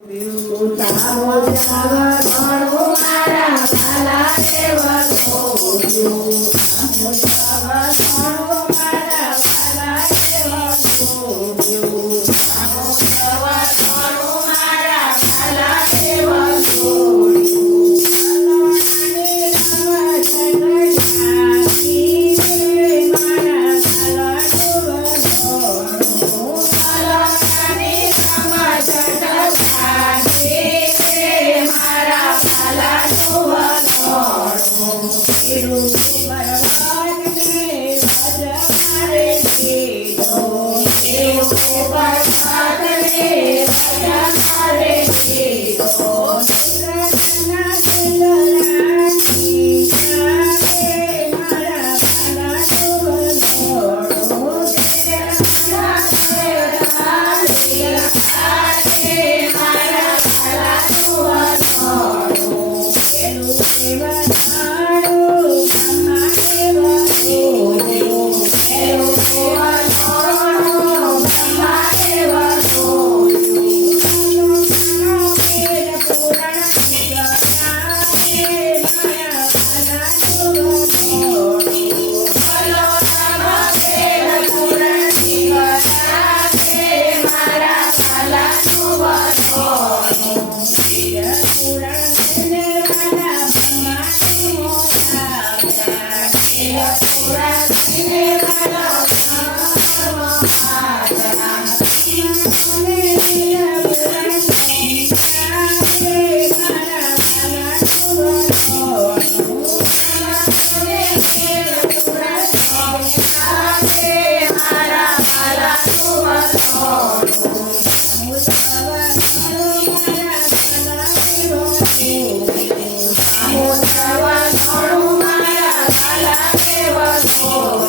Oh, Yes. Oh,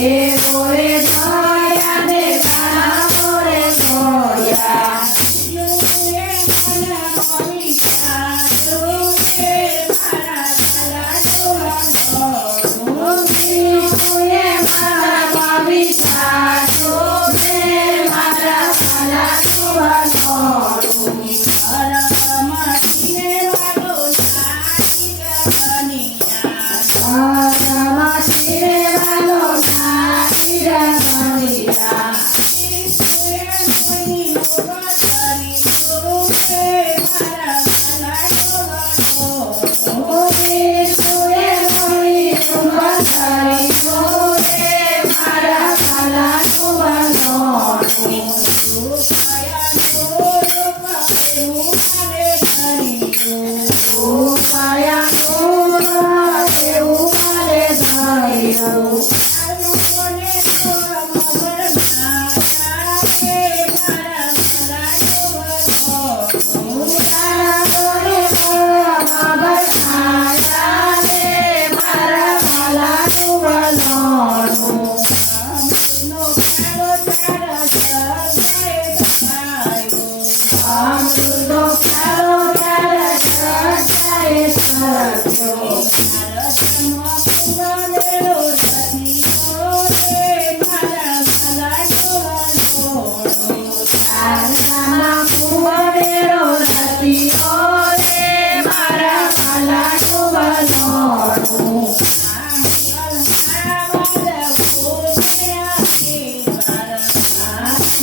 રે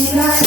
tonight.